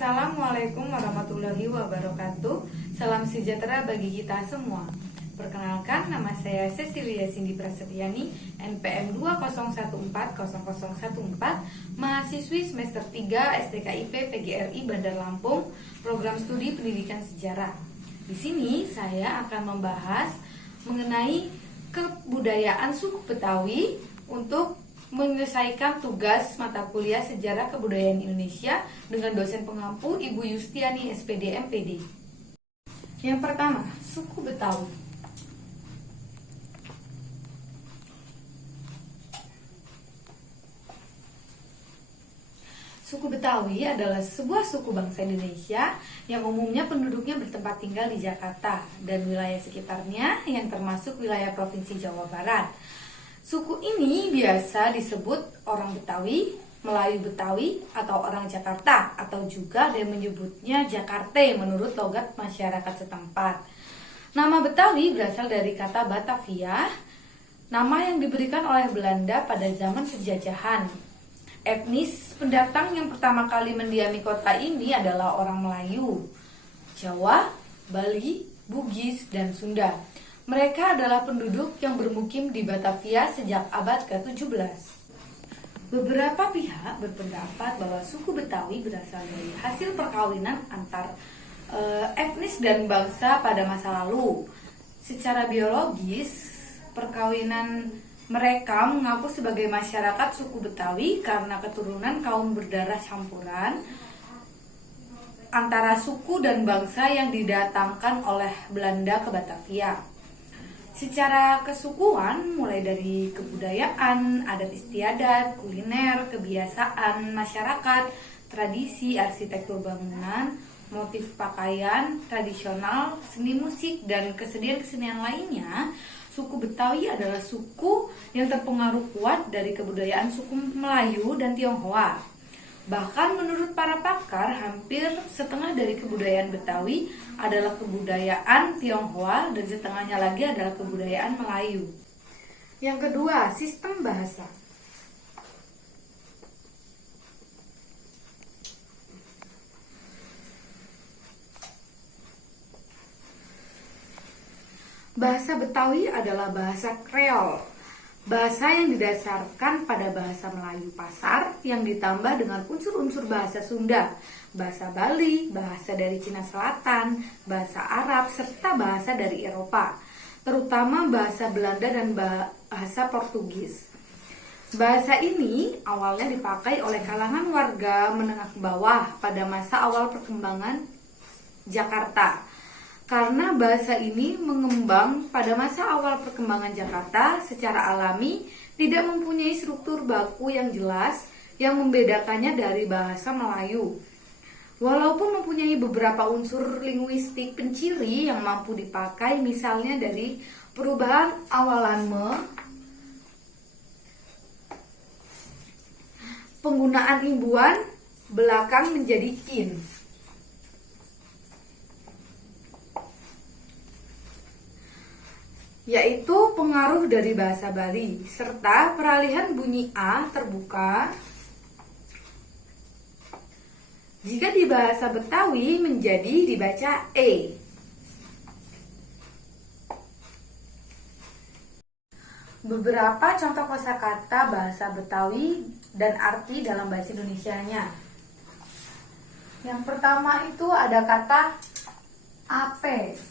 Assalamualaikum warahmatullahi wabarakatuh. Salam sejahtera bagi kita semua. Perkenalkan, nama saya Cecilia Cindy Prasetyani, NPM 201400014, mahasiswi semester 3 STKIP PGRI Bandar Lampung, program studi pendidikan sejarah. Di sini saya akan membahas mengenai kebudayaan suku Betawi untuk menyelesaikan tugas mata kuliah Sejarah Kebudayaan Indonesia dengan dosen pengampu Ibu Yustiani SPD MPD. Yang pertama, suku Betawi. Suku Betawi adalah sebuah suku bangsa Indonesia yang umumnya penduduknya bertempat tinggal di Jakarta dan wilayah sekitarnya yang termasuk wilayah Provinsi Jawa Barat. Suku ini biasa disebut orang Betawi, Melayu Betawi, atau orang Jakarta, atau juga ada yang menyebutnya Jakarte menurut logat masyarakat setempat. Nama Betawi berasal dari kata Batavia, nama yang diberikan oleh Belanda pada zaman penjajahan. Etnis pendatang yang pertama kali mendiami kota ini adalah orang Melayu, Jawa, Bali, Bugis, dan Sunda. Mereka adalah penduduk yang bermukim di Batavia sejak abad ke-17. Beberapa pihak berpendapat bahwa suku Betawi berasal dari hasil perkawinan antar etnis dan bangsa pada masa lalu. Secara biologis, perkawinan mereka mengaku sebagai masyarakat suku Betawi karena keturunan kaum berdarah campuran antara suku dan bangsa yang didatangkan oleh Belanda ke Batavia. Secara kesukuan, mulai dari kebudayaan, adat istiadat, kuliner, kebiasaan masyarakat, tradisi, arsitektur bangunan, motif pakaian tradisional, seni musik, dan kesenian-kesenian lainnya, suku Betawi adalah suku yang terpengaruh kuat dari kebudayaan suku Melayu dan Tionghoa. Bahkan menurut para pakar, hampir setengah dari kebudayaan Betawi adalah kebudayaan Tionghoa dan setengahnya lagi adalah kebudayaan Melayu. Yang kedua, sistem bahasa. Bahasa Betawi adalah bahasa Kreol. Bahasa yang didasarkan pada bahasa Melayu pasar yang ditambah dengan unsur-unsur bahasa Sunda, bahasa Bali, bahasa dari Cina Selatan, bahasa Arab, serta bahasa dari Eropa, terutama bahasa Belanda dan bahasa Portugis. Bahasa ini awalnya dipakai oleh kalangan warga menengah ke bawah pada masa awal perkembangan Jakarta. Karena bahasa ini mengembang pada masa awal perkembangan Jakarta secara alami, tidak mempunyai struktur baku yang jelas yang membedakannya dari bahasa Melayu. Walaupun mempunyai beberapa unsur linguistik penciri yang mampu dipakai, misalnya dari perubahan awalan penggunaan imbuhan belakang menjadi kin. Yaitu pengaruh dari bahasa Bali, serta peralihan bunyi A terbuka jika di bahasa Betawi menjadi dibaca E. Beberapa contoh kosakata bahasa Betawi dan arti dalam bahasa Indonesianya. Yang pertama itu ada kata ape.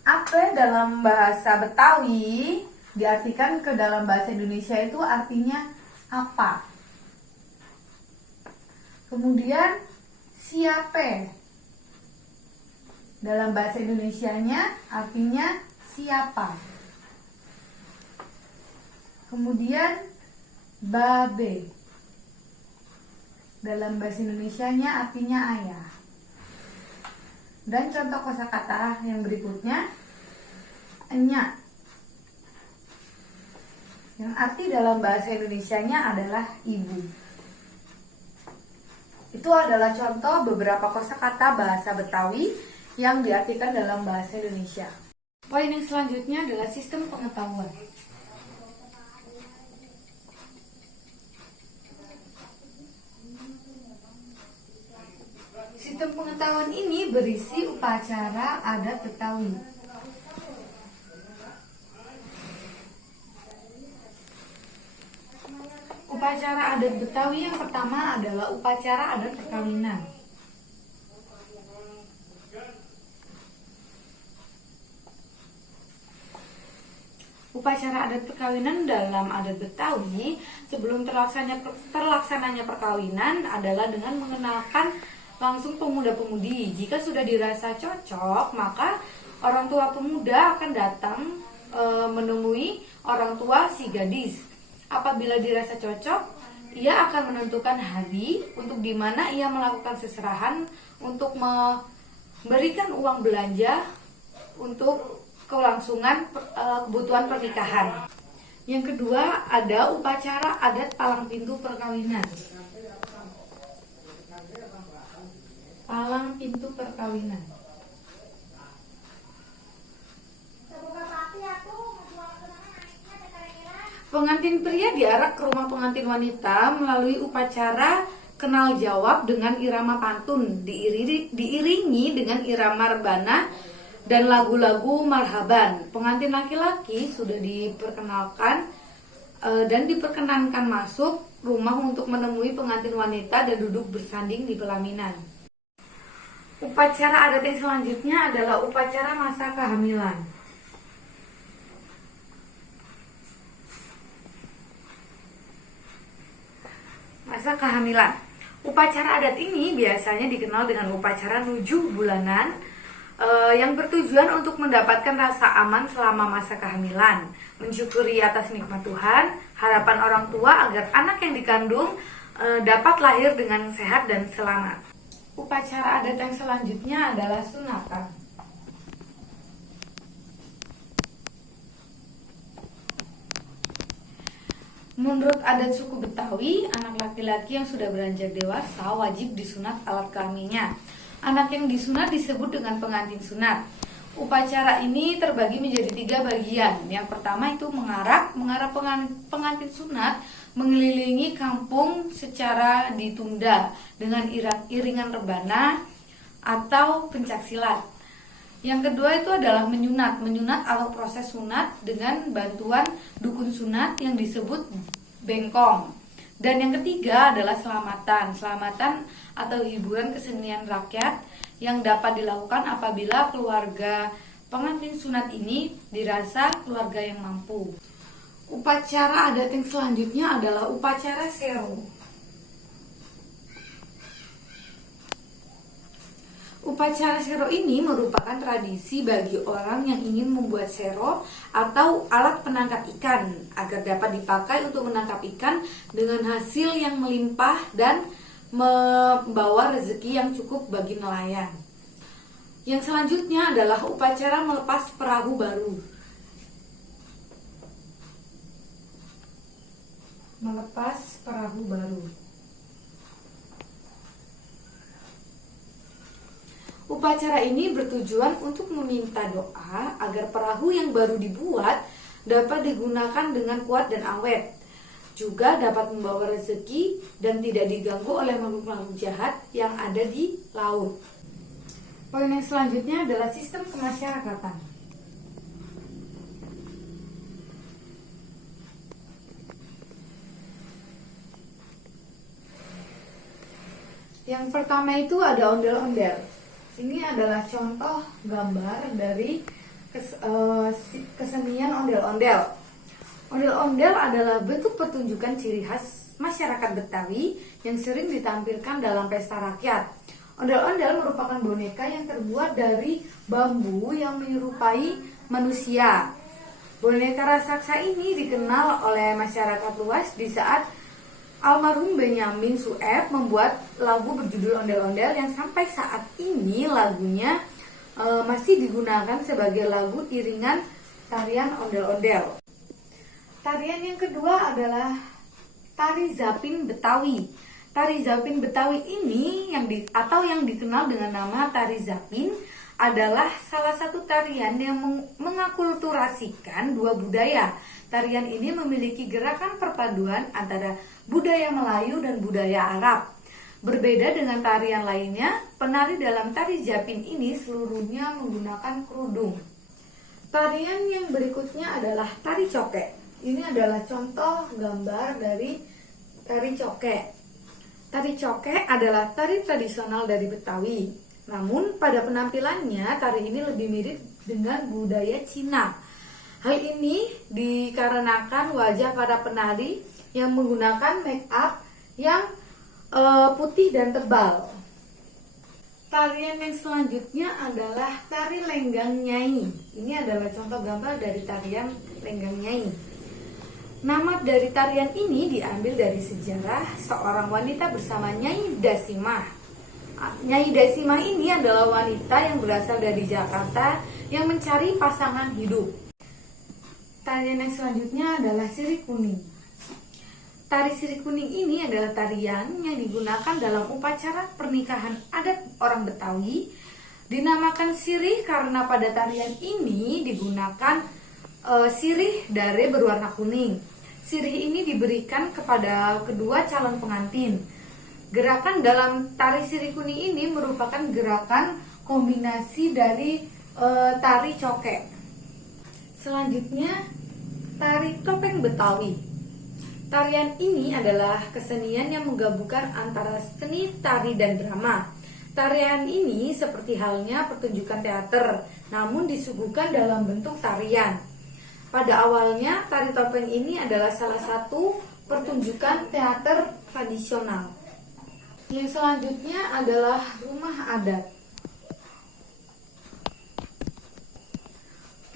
Ape dalam bahasa Betawi diartikan ke dalam bahasa Indonesia itu artinya apa. Kemudian siape dalam bahasa Indonesianya artinya siapa. Kemudian babe dalam bahasa Indonesianya artinya ayah. Dan contoh kosakata yang berikutnya, enyak, yang arti dalam bahasa Indonesianya adalah ibu. Itu adalah contoh beberapa kosakata bahasa Betawi yang diartikan dalam bahasa Indonesia. Poin yang selanjutnya adalah sistem pengetahuan. pengetahuan ini berisi upacara adat Betawi. Upacara adat Betawi yang pertama adalah upacara adat perkawinan. Upacara adat perkawinan dalam adat Betawi sebelum terlaksananya perkawinan adalah dengan mengenalkan langsung pemuda-pemudi. Jika sudah dirasa cocok, maka orang tua pemuda akan datang menemui orang tua si gadis. Apabila dirasa cocok, ia akan menentukan hari untuk di mana ia melakukan seserahan untuk memberikan uang belanja untuk kelangsungan kebutuhan pernikahan. Yang kedua ada upacara adat palang pintu perkawinan. Palang pintu perkawinan. Pengantin pria diarak ke rumah pengantin wanita melalui upacara kenal jawab dengan irama pantun, diiringi dengan irama rebana dan lagu-lagu marhaban. Pengantin laki-laki sudah diperkenalkan dan diperkenankan masuk rumah untuk menemui pengantin wanita dan duduk bersanding di pelaminan. Upacara adat yang selanjutnya adalah upacara masa kehamilan. Masa kehamilan. Upacara adat ini biasanya dikenal dengan upacara nuju bulanan yang bertujuan untuk mendapatkan rasa aman selama masa kehamilan, mensyukuri atas nikmat Tuhan, harapan orang tua agar anak yang dikandung dapat lahir dengan sehat dan selamat. Upacara adat yang selanjutnya adalah sunatan. Menurut adat suku Betawi, anak laki-laki yang sudah beranjak dewasa wajib disunat alat kelaminnya. Anak yang disunat disebut dengan pengantin sunat. Upacara ini terbagi menjadi 3 bagian. Yang pertama itu mengarah pengantin sunat mengelilingi kampung secara ditunda dengan iringan rebana atau pencaksilat. Yang kedua itu adalah menyunat atau proses sunat dengan bantuan dukun sunat yang disebut bengkong. Dan yang ketiga adalah selamatan atau hiburan kesenian rakyat yang dapat dilakukan apabila keluarga pengantin sunat ini dirasa keluarga yang mampu. Upacara adat yang selanjutnya adalah upacara sero. Upacara sero ini merupakan tradisi bagi orang yang ingin membuat sero atau alat penangkap ikan agar dapat dipakai untuk menangkap ikan dengan hasil yang melimpah dan membawa rezeki yang cukup bagi nelayan. Yang selanjutnya adalah upacara melepas perahu baru. Melepas perahu baru. Upacara ini bertujuan untuk meminta doa agar perahu yang baru dibuat dapat digunakan dengan kuat dan awet. Juga dapat membawa rezeki dan tidak diganggu oleh makhluk-makhluk jahat yang ada di laut. Poin yang selanjutnya adalah sistem kemasyarakatan. Yang pertama itu ada ondel-ondel. Ini adalah contoh gambar dari kesenian ondel-ondel. Ondel-ondel adalah bentuk pertunjukan ciri khas masyarakat Betawi yang sering ditampilkan dalam pesta rakyat. Ondel-ondel merupakan boneka yang terbuat dari bambu yang menyerupai manusia. Boneka raksasa ini dikenal oleh masyarakat luas di saat almarhum Benyamin Sueb membuat lagu berjudul Ondel-Ondel yang sampai saat ini lagunya masih digunakan sebagai lagu iringan tarian ondel-ondel. Tarian yang kedua adalah tari zapin Betawi. Tari zapin Betawi ini yang dikenal dengan nama tari zapin adalah salah satu tarian yang mengakulturasikan dua budaya. Tarian ini memiliki gerakan perpaduan antara budaya Melayu dan budaya Arab. Berbeda dengan tarian lainnya, penari dalam tari Japin ini seluruhnya menggunakan kerudung. Tarian yang berikutnya adalah tari coke. Ini adalah contoh gambar dari tari coke. Tari coke adalah tari tradisional dari Betawi. Namun pada penampilannya tari ini lebih mirip dengan budaya Cina. Hal ini dikarenakan wajah para penari yang menggunakan make up yang putih dan tebal. Tarian yang selanjutnya adalah tari lenggang nyai. Ini adalah contoh gambar dari tarian lenggang nyai. Nama dari tarian ini diambil dari sejarah seorang wanita bersama Nyai Dasimah. Nyai Dasimah ini adalah wanita yang berasal dari Jakarta yang mencari pasangan hidup. Tarian yang selanjutnya adalah sirih kuning. Tari sirih kuning ini adalah tarian yang digunakan dalam upacara pernikahan adat orang Betawi. Dinamakan sirih karena pada tarian ini digunakan sirih dari berwarna kuning. Sirih ini diberikan kepada kedua calon pengantin. Gerakan dalam tari sirih kuning ini merupakan gerakan kombinasi dari tari coke. Selanjutnya, tari topeng Betawi. Tarian ini adalah kesenian yang menggabungkan antara seni tari dan drama. Tarian ini seperti halnya pertunjukan teater, namun disuguhkan dalam bentuk tarian. Pada awalnya, tari topeng ini adalah salah satu pertunjukan teater tradisional. Yang selanjutnya adalah rumah adat.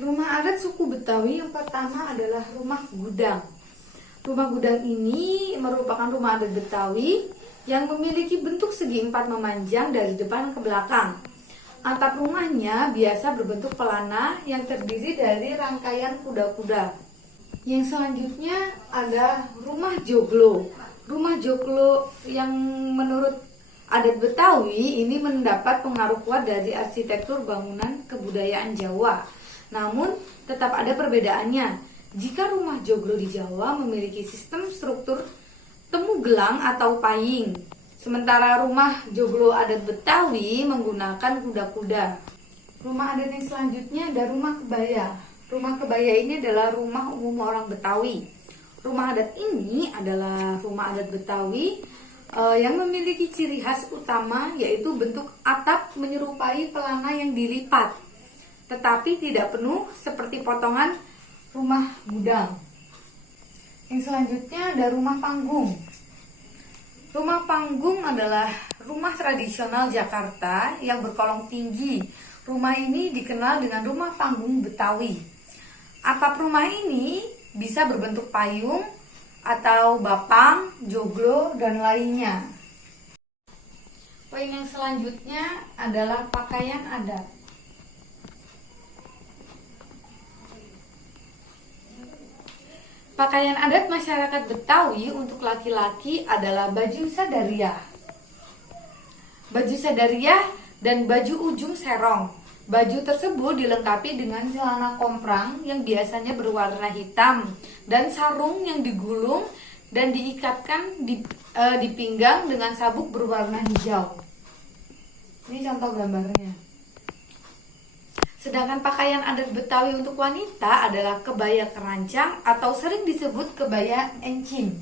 Rumah adat suku Betawi yang pertama adalah rumah gudang. Rumah gudang ini merupakan rumah adat Betawi yang memiliki bentuk segi empat memanjang dari depan ke belakang. Atap rumahnya biasa berbentuk pelana yang terdiri dari rangkaian kuda-kuda. Yang selanjutnya ada rumah joglo. Rumah joglo yang menurut adat Betawi ini mendapat pengaruh kuat dari arsitektur bangunan kebudayaan Jawa. Namun tetap ada perbedaannya. Jika rumah joglo di Jawa memiliki sistem struktur temu gelang atau paying, sementara rumah joglo adat Betawi menggunakan kuda-kuda. Rumah adat yang selanjutnya ada rumah kebaya. Rumah kebaya ini adalah rumah umum orang Betawi. Rumah adat ini adalah rumah adat Betawi yang memiliki ciri khas utama yaitu bentuk atap menyerupai pelana yang dilipat, tetapi tidak penuh seperti potongan rumah gudang. Yang selanjutnya ada rumah panggung. Rumah panggung adalah rumah tradisional Jakarta yang berkolong tinggi. Rumah ini dikenal dengan rumah panggung Betawi. Atap rumah ini bisa berbentuk payung atau bapang, joglo, dan lainnya. Poin yang selanjutnya adalah pakaian adat. Pakaian adat masyarakat Betawi untuk laki-laki adalah baju sadariah. Baju sadariah dan baju ujung serong. Baju tersebut dilengkapi dengan celana komprang yang biasanya berwarna hitam dan sarung yang digulung dan diikatkan di pinggang dengan sabuk berwarna hijau. Ini contoh gambarnya. Sedangkan pakaian adat Betawi untuk wanita adalah kebaya kerancang atau sering disebut kebaya encim.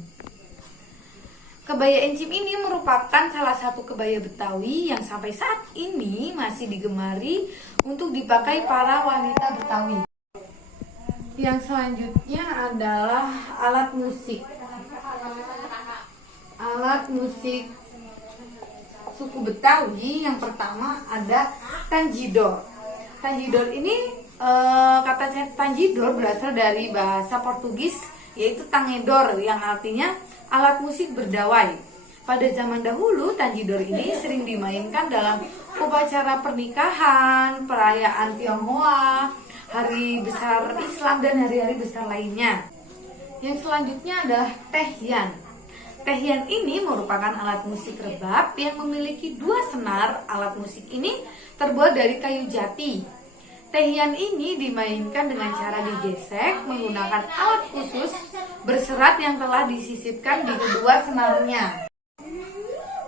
Kebaya encim ini merupakan salah satu kebaya Betawi yang sampai saat ini masih digemari untuk dipakai para wanita Betawi. Yang selanjutnya adalah alat musik. Alat musik suku Betawi yang pertama ada tanjidor. Tanjidor ini kata tanjidor berasal dari bahasa Portugis yaitu tangedor yang artinya alat musik berdawai. Pada zaman dahulu tanjidor ini sering dimainkan dalam upacara pernikahan, perayaan Tionghoa, hari besar Islam dan hari-hari besar lainnya. Yang selanjutnya adalah tehyan. Tehyan ini merupakan alat musik rebab yang memiliki dua senar. Alat musik ini terbuat dari kayu jati. Tehyan ini dimainkan dengan cara digesek menggunakan alat khusus berserat yang telah disisipkan di kedua senarnya.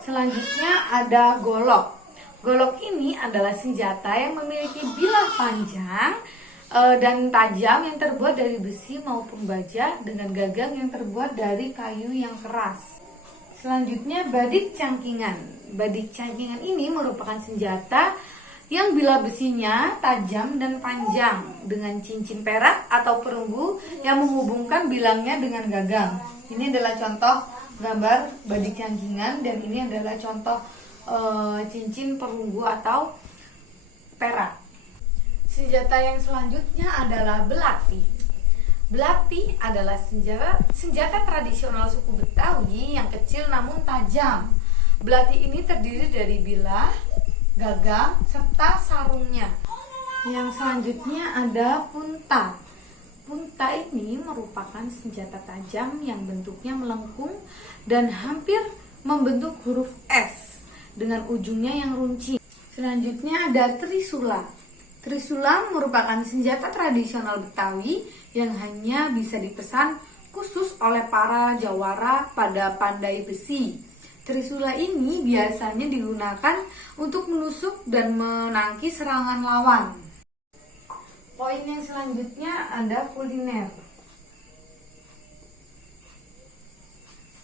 Selanjutnya ada golok. Golok ini adalah senjata yang memiliki bilah panjang dan tajam yang terbuat dari besi maupun baja dengan gagang yang terbuat dari kayu yang keras. Selanjutnya badik cangkingan. Badik cangkingan ini merupakan senjata yang bilah besinya tajam dan panjang dengan cincin perak atau perunggu yang menghubungkan bilangnya dengan gagang. Ini adalah contoh gambar badik cangkingan dan ini adalah contoh cincin perunggu atau perak. Senjata yang selanjutnya adalah belati. Belati adalah senjata tradisional suku Betawi yang kecil namun tajam. Belati ini terdiri dari bilah, gagang, serta sarungnya. Yang selanjutnya ada punta. Punta ini merupakan senjata tajam yang bentuknya melengkung dan hampir membentuk huruf S dengan ujungnya yang runcing. Selanjutnya ada trisula. Trisula merupakan senjata tradisional Betawi yang hanya bisa dipesan khusus oleh para jawara pada pandai besi. Trisula ini biasanya digunakan untuk menusuk dan menangkis serangan lawan. Poin yang selanjutnya ada kuliner.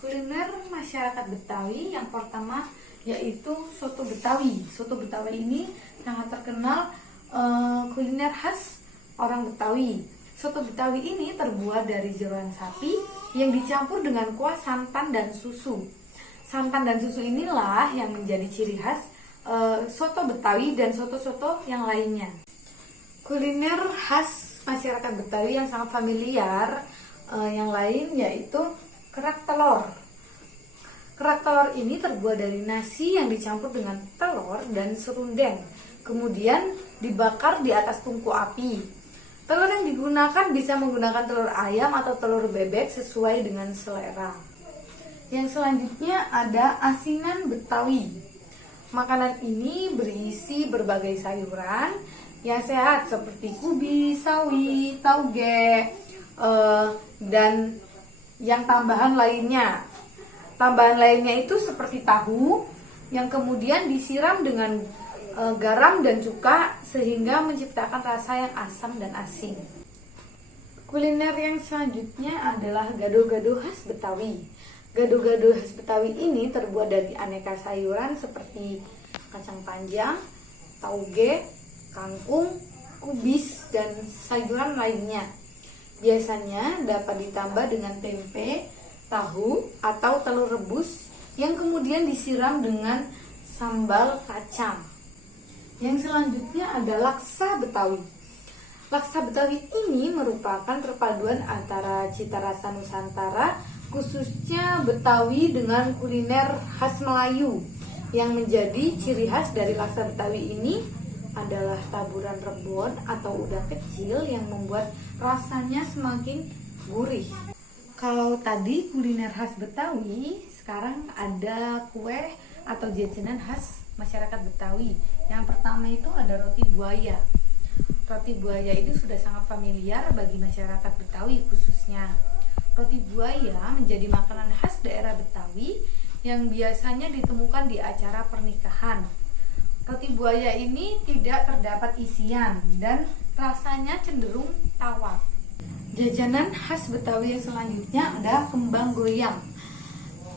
Kuliner masyarakat Betawi yang pertama yaitu soto Betawi. Soto Betawi ini sangat terkenal kuliner khas orang Betawi. Soto Betawi ini terbuat dari jeroan sapi yang dicampur dengan kuah santan dan susu. Santan dan susu inilah yang menjadi ciri khas soto Betawi dan soto-soto yang lainnya. Kuliner khas masyarakat Betawi yang sangat familiar yang lain yaitu kerak telur. Kerak telur ini terbuat dari nasi yang dicampur dengan telur dan serundeng, kemudian dibakar di atas tungku api. Telur yang digunakan bisa menggunakan telur ayam atau telur bebek sesuai dengan selera. Yang selanjutnya ada asinan Betawi. Makanan ini berisi berbagai sayuran yang sehat seperti kubis, sawi, tauge, dan yang tambahan lainnya. Tambahan lainnya itu seperti tahu yang kemudian disiram dengan garam dan cuka sehingga menciptakan rasa yang asam dan asin. Kuliner yang selanjutnya adalah gado-gado khas Betawi. Gado-gado khas Betawi ini terbuat dari aneka sayuran seperti kacang panjang, tauge, kangkung, kubis, dan sayuran lainnya. Biasanya dapat ditambah dengan tempe, tahu, atau telur rebus yang kemudian disiram dengan sambal kacang. Yang selanjutnya ada laksa Betawi. Laksa Betawi ini merupakan perpaduan antara cita rasa Nusantara, khususnya Betawi dengan kuliner khas Melayu. Yang menjadi ciri khas dari laksa Betawi ini adalah taburan rebon atau udang kecil yang membuat rasanya semakin gurih. Kalau tadi kuliner khas Betawi, sekarang ada kue atau jajanan khas masyarakat Betawi. Yang pertama itu ada roti buaya. Roti buaya itu sudah sangat familiar bagi masyarakat Betawi khususnya. Roti buaya menjadi makanan khas daerah Betawi yang biasanya ditemukan di acara pernikahan. Roti buaya ini tidak terdapat isian dan rasanya cenderung tawar. Jajanan khas Betawi yang selanjutnya ada kembang goyang.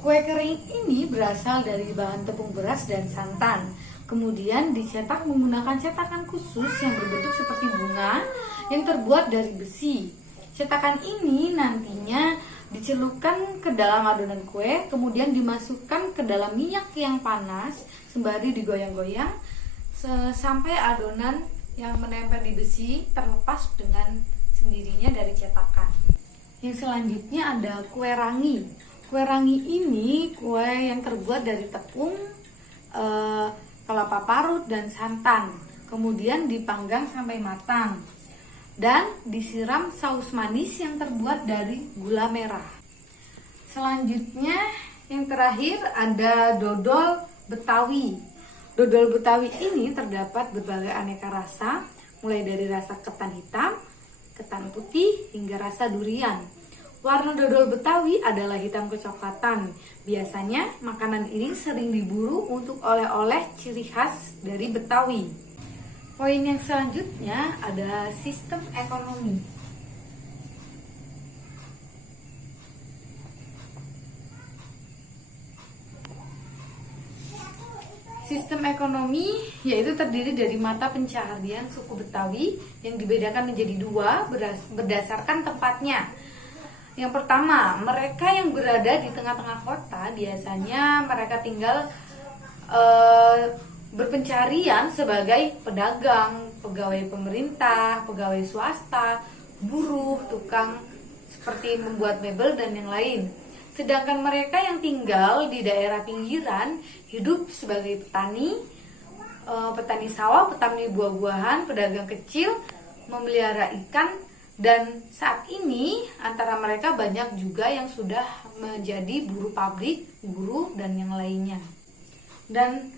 Kue kering ini berasal dari bahan tepung beras dan santan. Kemudian dicetak menggunakan cetakan khusus yang berbentuk seperti bunga yang terbuat dari besi. Cetakan ini nantinya dicelupkan ke dalam adonan kue, kemudian dimasukkan ke dalam minyak yang panas sembari digoyang-goyang sampai adonan yang menempel di besi terlepas dengan sendirinya dari cetakan. Yang selanjutnya ada kue rangi. Kue rangi ini kue yang terbuat dari tepung, kelapa parut, dan santan. Kemudian dipanggang sampai matang dan disiram saus manis yang terbuat dari gula merah. Selanjutnya yang terakhir ada dodol Betawi. Dodol Betawi ini terdapat berbagai aneka rasa, mulai dari rasa ketan hitam, ketan putih, hingga rasa durian. Warna dodol Betawi adalah hitam kecoklatan. Biasanya makanan ini sering diburu untuk oleh-oleh ciri khas dari Betawi. Poin yang selanjutnya adalah sistem ekonomi. Sistem ekonomi yaitu terdiri dari mata pencaharian suku Betawi yang dibedakan menjadi dua berdasarkan tempatnya. Yang pertama, mereka yang berada di tengah-tengah kota biasanya mereka tinggal berpencarian sebagai pedagang, pegawai pemerintah, pegawai swasta, buruh, tukang seperti membuat mebel dan yang lain. Sedangkan mereka yang tinggal di daerah pinggiran hidup sebagai petani, petani sawah, petani buah-buahan, pedagang kecil, memelihara ikan. Dan saat ini antara mereka banyak juga yang sudah menjadi buruh pabrik, guru, dan yang lainnya. Dan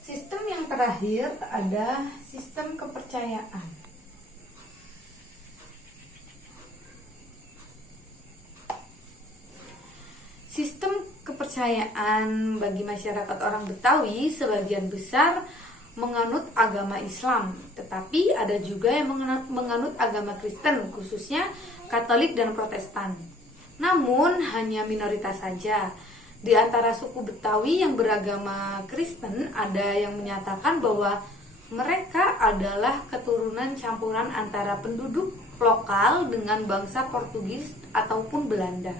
sistem yang terakhir ada sistem kepercayaan. Sistem kepercayaan bagi masyarakat orang Betawi sebagian besar menganut agama Islam, tetapi ada juga yang menganut agama Kristen, khususnya Katolik dan Protestan. Namun hanya minoritas saja. Di antara suku Betawi yang beragama Kristen, ada yang menyatakan bahwa mereka adalah keturunan campuran antara penduduk lokal dengan bangsa Portugis ataupun Belanda.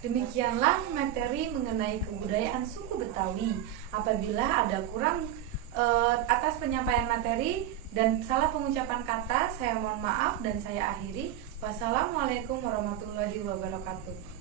Demikianlah materi mengenai kebudayaan suku Betawi. Apabila ada kurang atas penyampaian materi dan salah pengucapan kata, saya mohon maaf dan saya akhiri. Wassalamualaikum warahmatullahi wabarakatuh.